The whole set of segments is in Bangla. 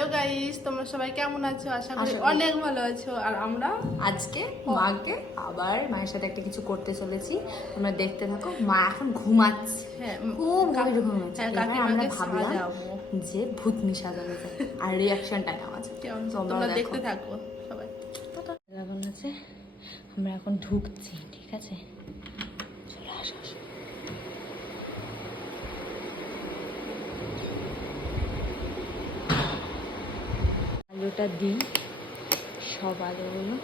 হ্যালো গাইস, তোমরা সবাই কেমন আছো? আশা করি অনেক ভালো আছো। আর আমরা আজকে মাকে আবার মায়ের সাথে একটা কিছু করতে চলেছি, তোমরা দেখতে থাকো। মা এখন ঘুমাচ্ছে, খুব গভীর ঘুমাচ্ছে। আমরা ভাবলাম যে ভূতনি সাজানো যায় আর রিয়াকশনটা নেওয়া যায়। তোমরা দেখতে থাকো সবাই। এখন আছে, আমরা এখন ঢুকছি, ঠিক আছে? চলে আসো। আলোটা দিই, সব আলোগুলো।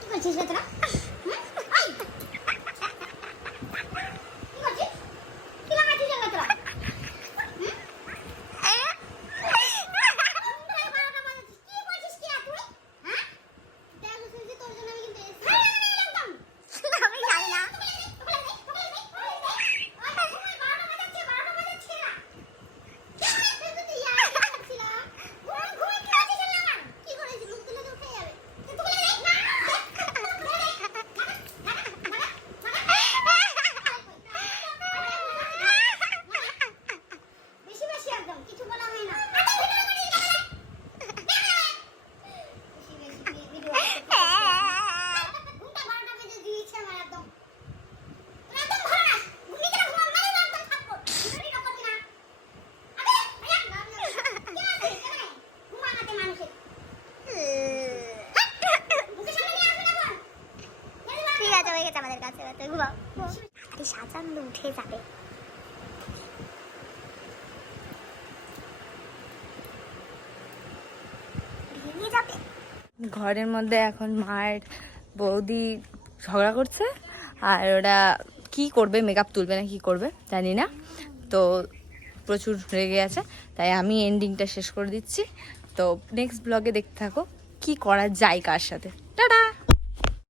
কি করছিস তোরা? আমাদের কাছে সাজানো উঠে যাবে। ঘরের মধ্যে এখন মায়ের বৌদি ঝগড়া করছে, আর ওরা কি করবে, মেকআপ তুলবে না কি করবে জানি না, তো প্রচুর রেগে আছে। তাই আমি এন্ডিংটা শেষ করে দিচ্ছি। তো নেক্সট ব্লগে দেখতে থাকো কি করা যায় কার সাথে। টাটা।